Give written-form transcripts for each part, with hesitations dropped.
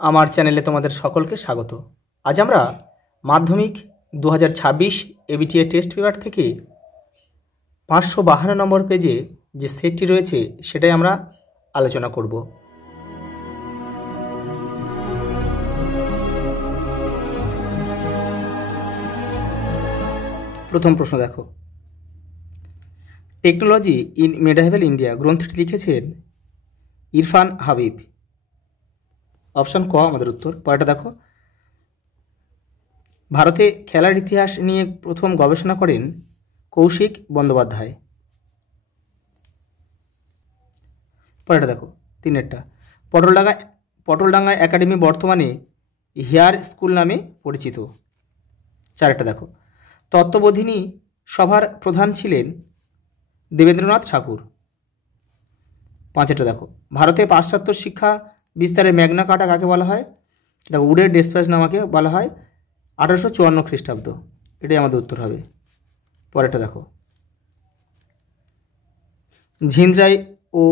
আমার চ্যানেলে তোমাদের সকলকে স্বাগত। আজ আমরা মাধ্যমিক 2026 এবিটিএ টেস্ট পেপার থেকে 552 নম্বর পেজে যে সেটটি রয়েছে সেটাই আমরা আলোচনা করব। প্রথম প্রশ্ন দেখো, টেকনোলজি ইন মেডিয়েভাল ইন্ডিয়া গ্রন্থটি লিখেছেন ইরফান হাবিব। অপশান ক আমাদের উত্তর। পরেরটা দেখো, ভারতে খেলার ইতিহাস নিয়ে প্রথম গবেষণা করেন কৌশিক বন্দ্যোপাধ্যায়। পরেরটা দেখো, তিনেরটা, পটলডাঙ্গা একাডেমি বর্তমানে হেয়ার স্কুল নামে পরিচিত। চারেরটা দেখো, তত্ত্ববোধিনী সভার প্রধান ছিলেন দেবেন্দ্রনাথ ঠাকুর। পাঁচেরটা দেখো, ভারতে পাশ্চাত্য শিক্ষা বিস্তারে ম্যাগনা কার্টা কাকে বলা হয়? দেখো, উডের ডেসপ্যাচ নামাকে বলা হয় 1854 খ্রিস্টাব্দ। এটাই আমাদের উত্তর হবে। পরেরটা দেখো, ঝিনরাই ও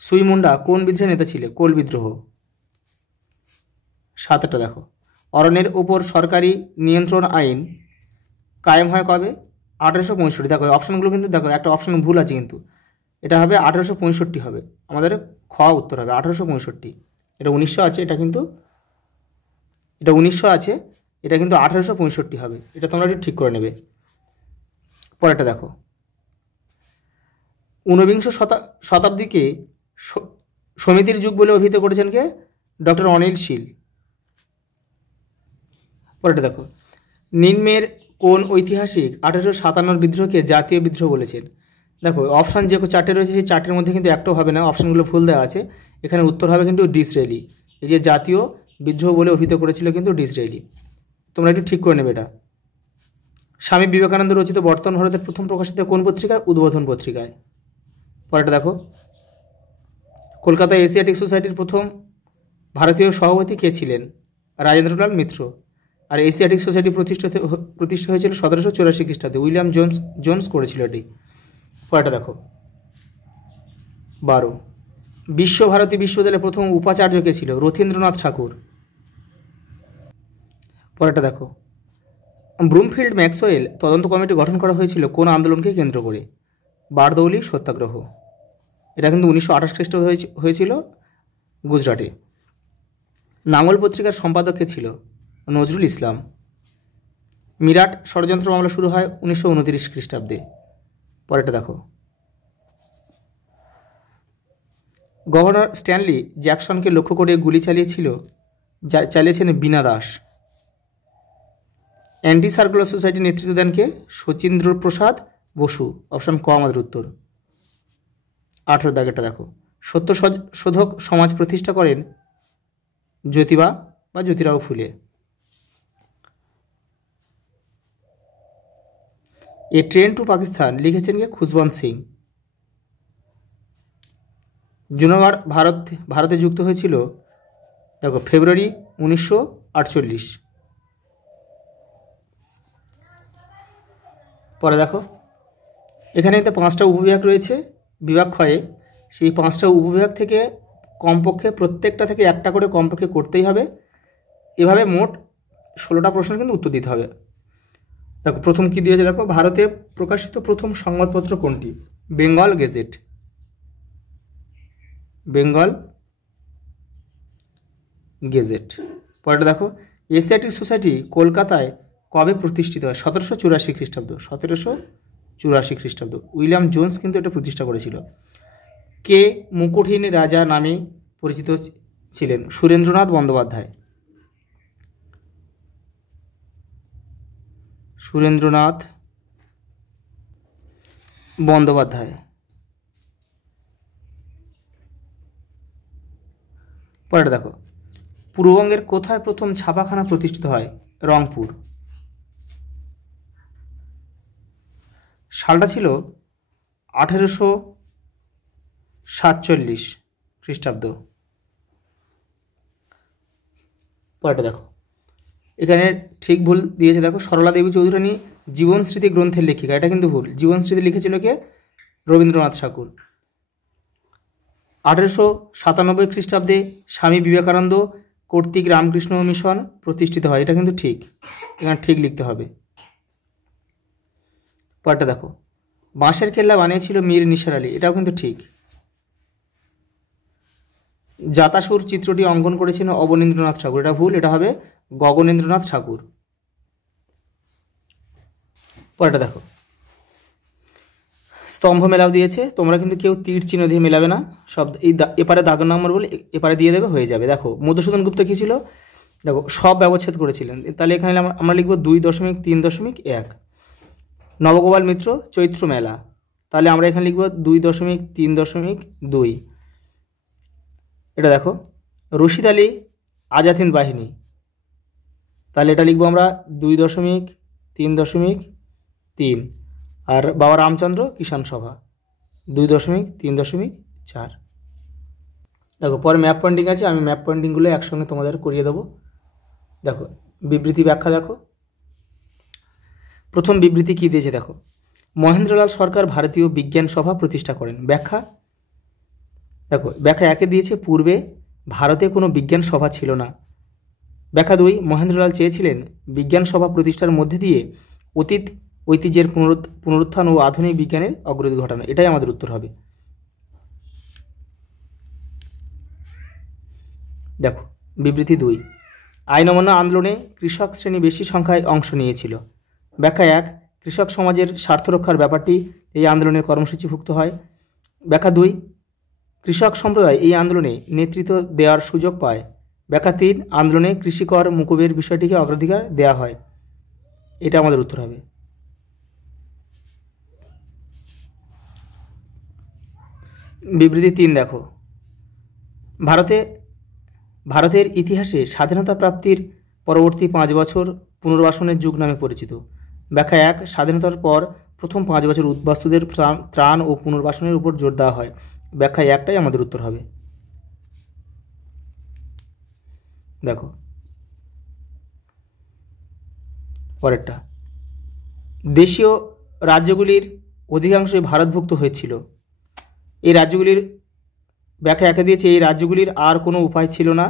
সুইমুন্ডা কোন বিদ্রোহের নেতা ছিল? কোল বিদ্রোহ। সাতেরটা দেখো, অরণ্যের উপর সরকারি নিয়ন্ত্রণ আইন কায়েম হয় কবে? 1865। দেখো অপশানগুলো কিন্তু দেখো, একটা অপশান ভুল আছে, কিন্তু এটা হবে 1865 হবে। আমাদের খ উত্তর হবে 1865। এটা 1900 আছে, এটা 1900 আছে, এটা কিন্তু 1865 হবে। এটা তোমরা একটু ঠিক করে নেবে। পরেরটা দেখো, ঊনবিংশ শতাব্দীকে সমিতির যুগ বলে অভিহিত করেছেন কে? ডক্টর অনিল শীল। পরেরটা দেখো, নিম্নের কোন ঐতিহাসিক 1857 বিদ্রোহকে জাতীয় বিদ্রোহ বলেছেন? দেখো অপশান যে চারটে রয়েছে সেই চারটের মধ্যে কিন্তু একটাও হবে না, অপশানগুলো ভুল দেওয়া আছে। এখানে উত্তর হবে কিন্তু ডিসরেলি। এই যে জাতীয় বিদ্রোহ বলে অভিহিত করেছিল কিন্তু ডিসরেলি। তোমরা একটু ঠিক করে নেবে এটা। স্বামী বিবেকানন্দ রচিত বর্তমান ভারতের প্রথম প্রকাশিত কোন পত্রিকায়? উদ্বোধন পত্রিকায়। পরেরটা দেখো, কলকাতা এশিয়াটিক সোসাইটির প্রথম ভারতীয় সভাপতি কে ছিলেন? রাজেন্দ্রলাল মিত্র। আর এশিয়াটিক সোসাইটি প্রতিষ্ঠা হয়েছিল 1784 খ্রিস্টাব্দে। উইলিয়াম জোন্স করেছিল এটি। পরেরটা দেখো, 12, বিশ্বভারতী বিশ্ববিদ্যালয়ের প্রথম উপাচার্য কে ছিল? রথীন্দ্রনাথ ঠাকুর। পরেরটা দেখো, ব্রুমফিল্ড ম্যাক্সওয়েল তদন্ত কমিটি গঠন করা হয়েছিল কোন আন্দোলনকে কেন্দ্র করে? বারদৌলি সত্যাগ্রহ। এটা কিন্তু 1928 খ্রিস্টাব্দে হয়েছিল গুজরাটে। নাঙ্গল পত্রিকার সম্পাদক কে ছিল? নজরুল ইসলাম। মিরাট ষড়যন্ত্র মামলা শুরু হয় 1929 খ্রিস্টাব্দে। পরেরটা দেখো, গভর্নর স্ট্যানলি জ্যাকসনকে লক্ষ্য করে গুলি চালিয়েছেন বীণা দাস। অ্যান্টি সার্কুলার সোসাইটির নেতৃত্ব দেন কে? শচীন্দ্র প্রসাদ বসু। অপশান ক আমাদের উত্তর। 18 দাগেরটা দেখো, সত্যশোধক সমাজ প্রতিষ্ঠা করেন জ্যোতিরাও ফুলে। এ ট্রেন টু পাকিস্তান লিখেছেন কে? খুশবন্ত সিং। জুনাগড় ভারতে যুক্ত হয়েছিল দেখো ফেব্রুয়ারি 1948। পরে দেখো, এখানে 5টা উপবিভাগ রয়েছে বিভাগ ক্ষয়ে। সেই 5টা উপবিভাগ থেকে কমপক্ষে প্রত্যেকটা থেকে একটা করে কমপক্ষে করতেই হবে। এভাবে মোট 16টা প্রশ্ন কিন্তু উত্তর দিতে হবে। দেখো প্রথম কি দিয়েছে দেখো, ভারতে প্রকাশিত প্রথম সংবাদপত্র কোনটি? বেঙ্গল গেজেট। বেঙ্গল গেজেট। পরেরটা দেখো, এশিয়াটিক সোসাইটি কলকাতায় কবে প্রতিষ্ঠিত হয়? 1784 খ্রিস্টাব্দ। 1784 খ্রিস্টাব্দ। উইলিয়াম জোন্স কিন্তু এটা প্রতিষ্ঠা করেছিল। কে মুকুটহীন রাজা নামে পরিচিত ছিলেন? সুরেন্দ্রনাথ বন্দ্যোপাধ্যায়। সুরেন্দ্রনাথ বন্দ্যোপাধ্যায়। পরেরটা দেখো, পূর্ববঙ্গের কোথায় প্রথম ছাপাখানা প্রতিষ্ঠিত হয়? রংপুর। সালটা ছিল 1847 খ্রিস্টাব্দ। পরেরটা দেখো, এখানে ঠিক ভুল দিয়েছে দেখো, সরলা দেবী চৌধুরানী জীবন স্মৃতি গ্রন্থের লেখিকা। এটা কিন্তু ভুল। জীবন স্মৃতি লিখেছিল কে? রবীন্দ্রনাথ ঠাকুর। 1897 খ্রিস্টাব্দে স্বামী বিবেকানন্দ কর্তৃক রামকৃষ্ণ মিশন প্রতিষ্ঠিত হয়, এটা কিন্তু ঠিক, এখানে ঠিক লিখতে হবে। পরটা দেখো, বাঁশের কেল্লা বানিয়েছিল মীর নিসার আলী, এটাও কিন্তু ঠিক। জাতাসুর চিত্রটি অঙ্কন করেছিলেন অবনীন্দ্রনাথ ঠাকুর, এটা ভুল, এটা হবে গগনেন্দ্রনাথ ঠাকুর। পরটা দেখো, স্তম্ভ মেলাও দিয়েছে, তোমরা কিন্তু কেউ তীর চিহ্ন দিয়ে মেলাবে না, সব এই এপারে দাগ নম্বর বলে এপারে দিয়ে দেবে, হয়ে যাবে। দেখো মধুসূদন গুপ্ত কী ছিল, দেখো সব ব্যবচ্ছেদ করেছিলেন, তাহলে এখানে আমরা লিখব 2.3.1। নবগোপাল মিত্র চৈত্র মেলা, তাহলে আমরা এখানে লিখব 2.3.2। এটা দেখো রশিদ আলী আজাদ বাহিনী, তাহলে এটা লিখবো আমরা 2.3.3। আর বাবা রামচন্দ্র কিষাণ সভা 2.3.4। দেখো পরে ম্যাপ পয়েন্টিং আছে, আমি ম্যাপ পয়েন্টিংগুলো একসঙ্গে তোমাদের করিয়ে দেবো। দেখো বিবৃতি ব্যাখ্যা দেখো, প্রথম বিবৃতি কী দিয়েছে দেখো, মহেন্দ্রলাল সরকার ভারতীয় বিজ্ঞান সভা প্রতিষ্ঠা করেন। ব্যাখ্যা দেখো, ব্যাখ্যা 1 দিয়েছে পূর্বে ভারতে কোনো বিজ্ঞান সভা ছিল না। ব্যাখ্যা 2, মহেন্দ্রলাল চেয়েছিলেন বিজ্ঞান সভা প্রতিষ্ঠার মধ্যে দিয়ে অতীত ঐতিহ্যের পুনরুত্থান ও আধুনিক বিজ্ঞানের অগ্রগতি ঘটানো, এটাই আমাদের উত্তর হবে। দেখো বিবৃতি 2, আইন অমান্য আন্দোলনে কৃষক শ্রেণী বেশি সংখ্যায় অংশ নিয়েছিল। ব্যাখ্যা 1, কৃষক সমাজের স্বার্থ রক্ষার ব্যাপারটি এই আন্দোলনের কর্মসূচিভুক্ত হয়। ব্যাখ্যা 2, কৃষক সম্প্রদায় এই আন্দোলনে নেতৃত্ব দেওয়ার সুযোগ পায়। ব্যাখ্যা 3, আন্দোলনে কৃষিকর মুকুবের বিষয়টিকে অগ্রাধিকার দেওয়া হয়, এটা আমাদের উত্তর হবে। বিবৃতি 3 দেখো, ভারতের ইতিহাসে স্বাধীনতা প্রাপ্তির পরবর্তী 5 বছর পুনর্বাসনের যুগ নামে পরিচিত। ব্যাখ্যা 1, স্বাধীনতার পর প্রথম 5 বছর উদ্বাস্তুদের ত্রাণ ও পুনর্বাসনের উপর জোর দেওয়া হয়। ব্যাখ্যা 1টাই আমাদের উত্তর হবে। দেখো পরেরটা, দেশীয় রাজ্যগুলির অধিকাংশই ভারতভুক্ত হয়েছিল। এই রাজ্যগুলির ব্যাখ্যা 1 দিয়েছে, এই রাজ্যগুলির আর কোনো উপায় ছিল না।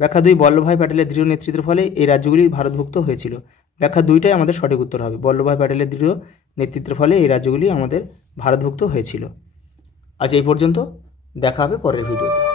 ব্যাখ্যা 2, বল্লভভাই প্যাটেলের দৃঢ় নেতৃত্বের ফলে এই রাজ্যগুলি ভারতভুক্ত হয়েছিল। ব্যাখ্যা 2টাই আমাদের সঠিক উত্তর হবে, বল্লভভাই প্যাটেলের দৃঢ় নেতৃত্বের ফলে এই রাজ্যগুলি আমাদের ভারতভুক্ত হয়েছিল। আজ এই পর্যন্ত, দেখা হবে পরের ভিডিওতে।